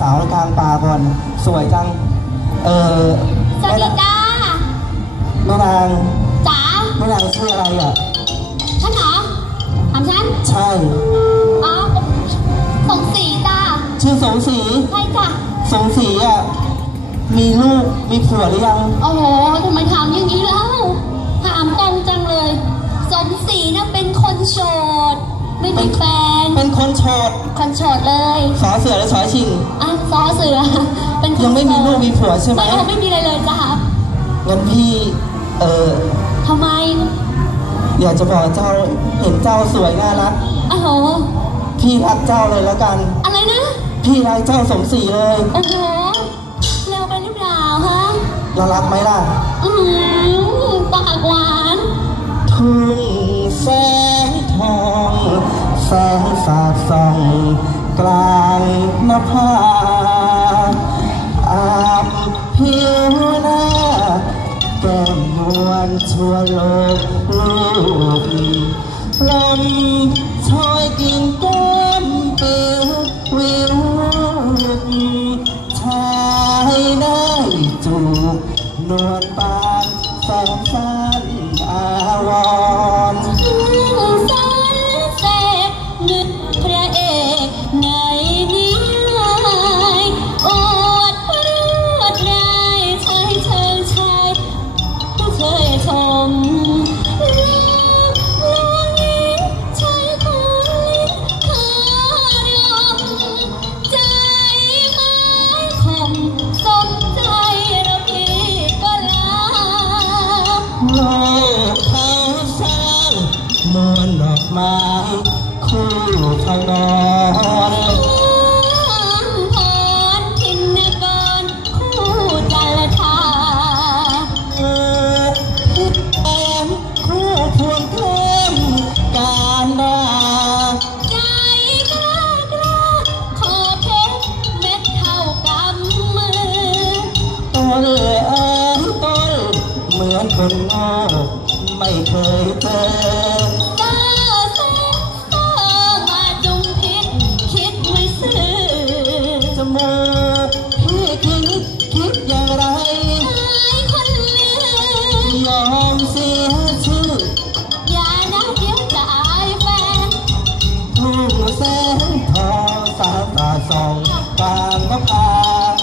สาวกลางป่าก่อน สวยจัง เออสวัสดีจ้าแม่นางจ๋าแม่นางชื่ออะไรอะฉันเหรอถามฉัน ใช่ อ๋อส่งสีจ้าชื่อสมศรีใช่จ้ะสมศรีอะ มีลูก มีผัวหรือยัง โอ้โหทำไมถามอย่างนี้แล้วถามตรงจังเลยสมศรีนะเป็นคนโสด ไม่มีแฟนเป็นคนโฉดคนโสดเลยสอเสือและสอชิงอะซอเสือ เป็นคนยังไม่มีลูกมีผัวใช่ไหมไม่เอาไม่มีอะไรเลยจ้างั้นพี่ เออทำไมอยากจะบอกเจ้าเห็นเจ้าสวยน่ารักโอ้โหพี่รักเจ้าเลยแล้วกัน อะไรนะ พี่รักเจ้าสมศรีเลยโอ้โหเร็วไปหรือเปล่าฮะ เรารักไหมล่ะ อือหือปากหวาน ทุ่งแสงทอง กลางนภาอาบผิวหน้าแก้มนวลชั่วโลกลูกลมชอยกิ่งแก้มปิววิวชายได้จูบนวลปานแสนสันอาวร สมใจระพีก็ลาโลกเขาสร้างมวลดอกไม้คู่พนอน แสงทองสาตาสองกลางมะพร้าว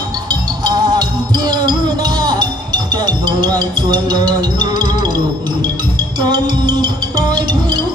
อาบผิวหน้าแก้มนวลชวนโลนลูกต้นต้อยผิว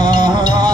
Ah.